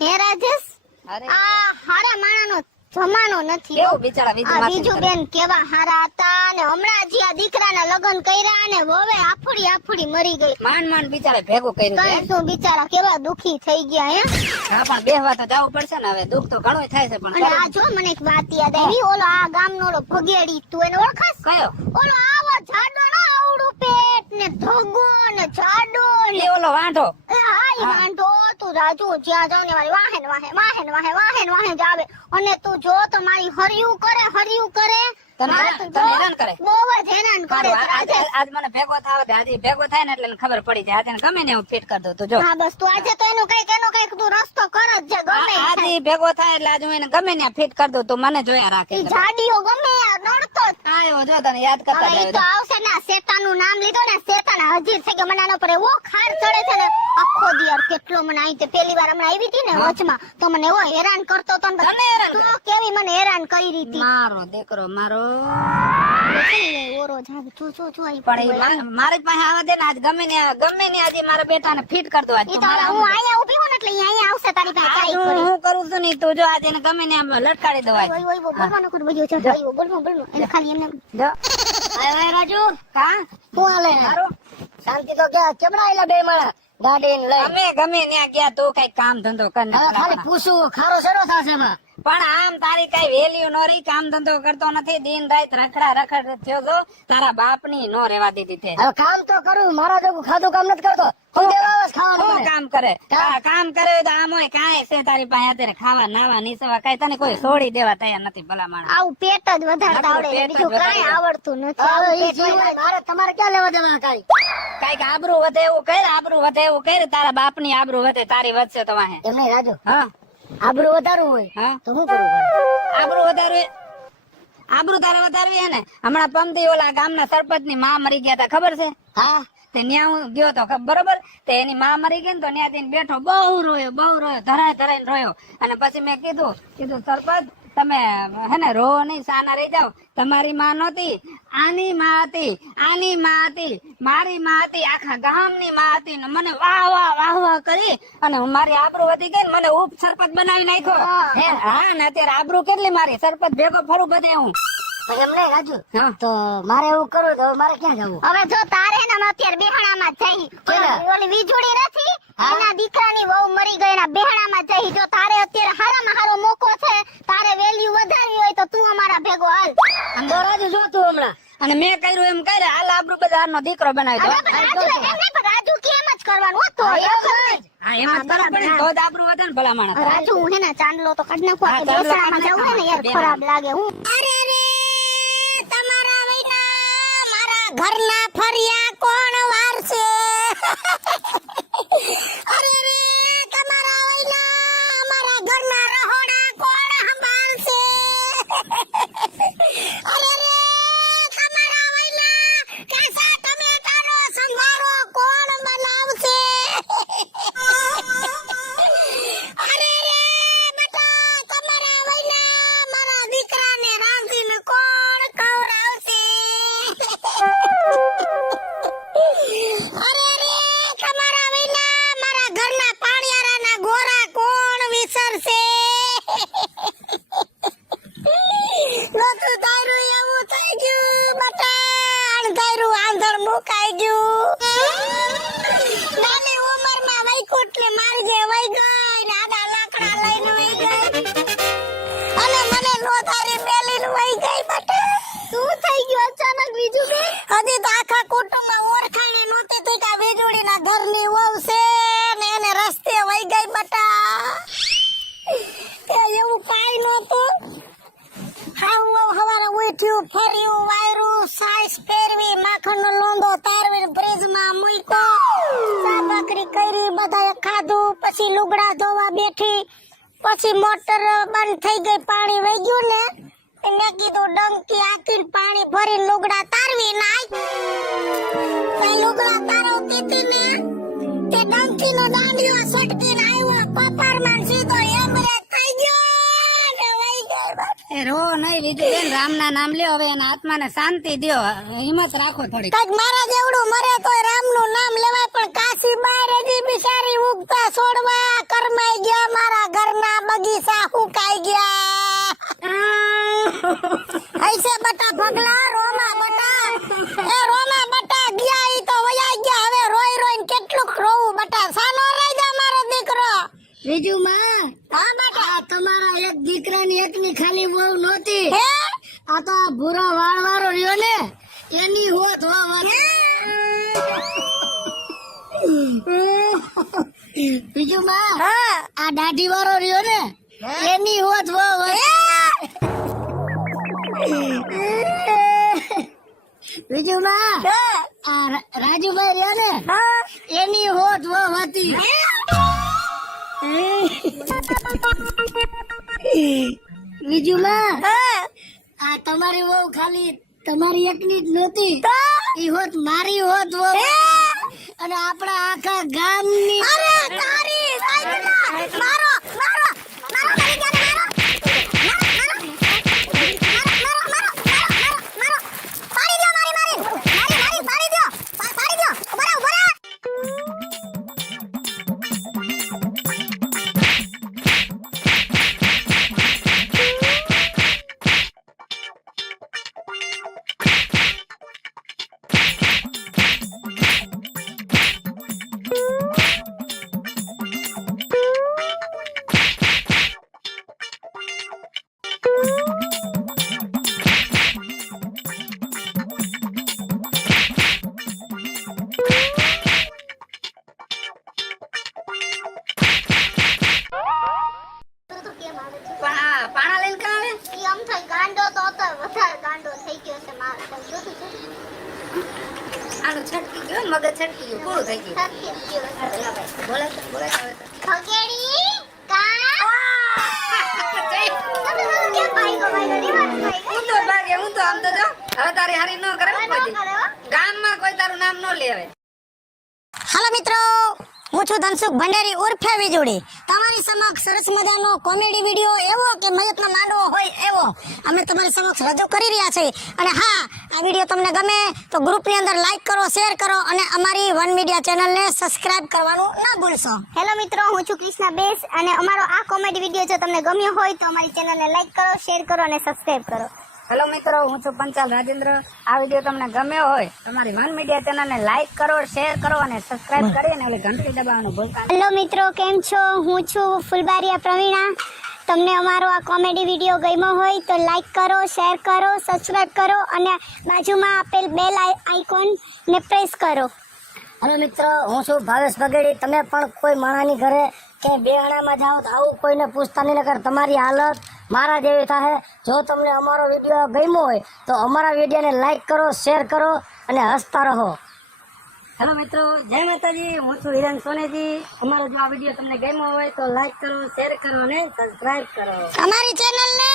હે રાજેશ, અરે આ હારા માણાનો જમાનો નથી. કેવું બિચારા આ બીજું બેન કેવા હારા હતા ને હમણાં જે આ દીકરાના લગ્ન કર્યા ને હવે આફડી મરી ગઈ. માંડ માંડ બિચારા ભેગું કર્યું છે. કઈ શું બિચારા કેવા દુખી થઈ ગયા હે. હા પણ બેહવા તો જવું પડશે ને, હવે દુઃખ તો ઘણું થાય છે પણ અને આ જો મને એક વાત યાદ આવી, ઓલો આ ગામનો ઓલો ભગેડી, તું એને ઓળખાસ? કયો ઓલો આવો જાડો ને આવડું પેટ ને ધગો ને જાડો ને એ ઓલો વાંઢો. એ હાય વાંઢો, તું રાજુ જ્યાં જાવ ને મારી વાહે જ આવે. અને તું જો તો મારી હરિયું કરે તને હેરાન કરે. બહુ જ હેરાન કરે. આજ મને ભેગો થાવ દે, આજે ભેગો થાય ને એટલે એને ખબર પડી જાય. આજે ગમે ને હું ફિટ કરી દઉં. તું જો હા બસ તું આજે તો એનો કઈક તું રસ્તો કર જ જે ગમે એ આજે થાય. ભેગો થાય એટલે આજે હું એને ગમે ને ફિટ કરી દઉં. તું મને જોયા રાખે. ઈ જાડીઓ ગમે યાર નડતો જ. આયો જો તને યાદ કરતા હવે ઈ તો જાય. આવશે ને, શેતાનનું નામ લીધો ને, શેતાન હજીર છે કે મને આના પર એવો ખાર ચડે છે ને આખો દી. યાર કેટલો મને અહીં તે પહેલી વાર હમણાં આવી હતી ને વચમાં તો મને એવો હેરાન કરતો તો ને. તને હેરાન તો કેવી મને હેરાન કરી હતી. મારો દીકરો મારો. ઓરો જાગ જો આઈ પણ ઈ મારી પાસે આવા દે ને, આજ ગમે ને આજે મારા બેટાને ફિટ કરી દો. આજ ઈ તો હવે હું અહીંયા ઊભી હું ને એટલે ઈ અહીંયા આવશે તારી પાસે કાઈ કરી. હું કરું છું ને તું જો આજે એને ગમે ને આમ લટકાડી દો. આજ ઓય બોલવાનો ખુદ બધું છે. આયો બોલવો એટલે ખાલી એમને જો આય રાજુ, કા શું હાલે? મારો શાંતિ તો ક્યાં કેમડા આયલા બે માળા ગાડી લઈ? અમે ગમે ત્યાં ગયા તું કઈ કામ ધંધો કર ને. હવે ખાલી પૂછું ખારો શેનો થાશે એમાં? પણ આમ તારી કઈ વેલ્યુ નો રહી, કામ ધંધો કરતો નથી, દિન રાત રખડ થયો છો. તારા બાપ ની નો રેવા દીધી છે. હવે કામ તો કરું, મારા જેવું ખાધું કામ નથી કરતો. હું દેવા આવે છે ખાવાનું શું મને? કામ કરે? કામ કરે તો આમ હોય કાંઈ છે તારી પાસે અત્યારે ખાવા નાવા નીસવા કઈ તને કોઈ છોડી દેવા તૈયાર નથી. ભલા માણસ આવું પેટ જ વધારતા આવડે, પેટ જ બીજું કાઈ વધારી આવડતું નથી. હવે આવું ઈ પેટ જીવ હોય, વધારતા. મારે તમારે ક્યાં લેવા દેવા કાઈ? કઈક આબરૂ વધે એવું કર, તારા બાપ ની આબરૂ વધે, તારી વધશે તો વાહે. એમ નહીં રાજુ, હા આબરૂ વધારવું હોય હા તો શું કરવું પડે? આબરૂ તારે વધારવી હે ને. હમણાં પમદી ઓલા ગામના સરપંચ ની માં મરી ગયા તા, ખબર છે? હા તે ન્યા હું ગયો તો બરોબર. તે એની માં મરી ગઈ ને તો ન્યા જઈને બેઠો, બહુ રોયો, ધરાઈને રોયો. અને પછી મેં કીધું સરપંચ તમે હે ને રો નહીં, સાના રહી જાવ. તમારી માં નહોતી, આની માં હતી, મારી માં હતી, આખા ગામ ની માં હતી ને મને વાહ કરી અને મારી આબરૂ વધી ગઈ ને મને ઉપ સરપંચ બનાવી નાખ્યો. હે હા ને અત્યારે આબરૂ કેટલી મારી, સરપંચ ભેગો ફરું બધે હું. એમ નહીં રાજુ, હા તો મારે એવું કરવું તો હવે મારે ક્યાં જવું? હવે જો તારે ને અમે અત્યારે બેહાણામાં જઈ, ઓલી વીજળી નથી હા. એના દીકરાની વહુ મરી ગઈ, એના બેહાણામાં જઈ. જો તારે અત્યારે હારામાં હારો મોકો છે, તારે વેલ્યુ વધારવી હોય તો તું અમારા ભેગો હાલ. તો રાજુ જો તું હમણાં અને મેં કર્યું એમ કરે, હાલ આબરૂ બજાર નો દીકરો બનાવી દો. હવે પણ રાજુ એમ નહીં, પણ રાજુ કે એમ જ કરવાનું હો. તો હા એમ જ કરવું પડે ને, તો જ આબરૂ વધે ને ભલા માણસ. રાજુ હું હે ને ચાંદલો તો કાઢ નાખું, હા, આપણે ચાંદલો બેસણામાં કાઢ જવું હે ને યાર, નાખો. ખરાબ લાગે. હું તમારા વૈના મારા ઘરના ફરિયા કોણ વારશે? અરે રે તમારા વૈના મારા ઘરના રહોડા કોણ સંભાળશે? અરે રે તમારા વૈના કેસા ટમેટાનો સંભારો કોણ બનાવશે? અરે રે બેટા તમારા વૈના મારા દીકરાને રાંધીને કોણ ખવડાવશે? અરે રે તમારા વિના મારા ઘરના પાણિયારાના ગોરા કોણ વિસરશે? નતું તારું એવું થઈ ગયું બટા, અણધાર્યું આંધળ મુકાઈ ગયું. નાની ઉંમરમાં વૈકુંઠને મારી જે વઈ ગઈ ને આડા લાકડા લઈને વઈ ગઈ અને મને લોધારી મેલીને વઈ ગઈ બટા. શું થઈ ગયું અચાનક બીજું બે? હજી તો આખા કુટુંબમાં ઓળખાણે નહોતી થઈ કે આ વીજળીના ઘરની વહુ છે ને એને રસ્તે વઈ ગઈ બટા. તે એવું કાંઈ નહોતું. હાવ હવારે ઉઠ્યું, ફર્યું, વાયરું, સાઈસ પહેરવી, માખણનો લોંદો તારવીને ફ્રીજમાં મૂક્યો, ચા ભાખરી કરી, બધાએ ખાધું, પછી લુગડા ધોવા બેઠી, પછી મોટર બંધ થઈ ગઈ, પાણી વહી ગયું ને મેં કીધું ડંકી આખીને પાણી ભરીને લુગડા તારવી નાખ. તો લુગડા તારવતી હતી ને તે ડંકીનો દાંડિયો સટકીને આવ્યો કપાળમાં સીધો એમરેજ થઈ ગયો ને વહી ગઈ બસ. એ રો નહીં લીધું બેન, રામ ના નામ લ્યો, હવે એના આત્માને શાંતિ દ્યો, હિંમત રાખો થોડી. કાંઈક મારા જેવડું મરે તોય રામનું નામ લેવાય, પણ કાશી બાર હજી બિચારી ઉગતા છોડવા કરમાઈ ગયા મારા બીજું માં હા બેટા તમારા એક દીકરાની એકની ખાલી બહુ નહોતી આ તો આ ભૂરા વાળ વાળો રહ્યો ને એની હોત બીજું માં આ દાઢી વાળો રહ્યો ને એની હોત બીજું માં આ રાજુભાઈ રહ્યો ને એની હોત હતી બીજું માં આ તમારી વહુ ખાલી તમારી એકની જ નહોતી ઈ હોત મારી હોત વહુ અને આપણા આખા ગામની અરે તારી મારો મારો મારો મારી જાને મારો પાડી દો મારી પાડી દો બરાબર પાણા લઈને કાં આવે? ઈ આમ થઈ ગાંડો તો હતો, વધારે ગાંડો થઈ ગયો છે મારે તો જોતું છે. આનું છટકી ગયો ને, મગજ છટકી ગયું, પૂરું થઈ ગયું. સત્ય ગયો. અલા ભાઈ, બોલે તો હવે તો. ખગેડી કા તમે કેમ ભાઈગો રિવર્સ હું તો ભાગે, હું તો આમ તો જો હવે તારી હારી ન કરે હો બધી. ગામમાં કોઈ તારું નામ ન લેવે. હાલો મિત્રો, હું છું ધનસુખ ભંડારી ઉર્ફે વીજળી. તમારી સમક્ષ સરસ મજાનો કોમેડી વિડીયો એવો કે મયતનો માંડવો હોય એવો અમે તમારી સમક્ષ રજૂ કરી રહ્યા છીએ. અને હા, આ વિડીયો તમને ગમે તો ગ્રુપની અંદર લાઈક કરો, શેર કરો અને અમારી વન મીડિયા ચેનલને સબસ્ક્રાઇબ કરવાનું ના ભૂલશો. હેલો મિત્રો, હું છું કૃષ્ણા બેસ અને અમારો આ કોમેડી વિડીયો જો તમને ગમ્યો હોય તો અમારી ચેનલને લાઈક કરો, શેર કરો અને સબસ્ક્રાઇબ કરો. હેલો મિત્રો, હું છું પંચાલ રાજેન્દ્ર. આ વિડીયો તમને ગમ્યો હોય તમારી વન મીડિયા ચેનલને લાઈક કરો, શેર કરો અને સબસ્ક્રાઇબ કરી અને ઓલી ઘંટડી દબાવવાનું ભૂલતા નહીં. હેલો મિત્રો, કેમ છો? હું છું ફૂલબારિયા પ્રવીણા. તમને અમારો આ કોમેડી વિડીયો ગમ્યો હોય તો લાઈક કરો, શેર કરો, સબસ્ક્રાઇબ કરો અને બાજુમાં આપેલ બેલ આઇકોન ને પ્રેસ કરો. હેલો મિત્રો, હું છું ભાવેશ બગેડી. તમે પણ કોઈ માણાની ઘરે કે બેહાણામાં જાઓ તો આવું કોઈને પૂછતા નહીં, નકર તમારી હાલત મારા જેવી થાય. જો તમને અમારો વિડીયો ગમ્યો હોય તો અમારા વિડીયોને લાઈક કરો, શેર કરો અને હસતા રહો. હેલો મિત્રો, જય માતાજી. હું છું હિરેન સોનેજી. અમારો જો આ વિડીયો તમને ગમ્યો હોય તો લાઈક કરો, શેર કરો અને સબસ્ક્રાઇબ કરો. અમારી ચેનલને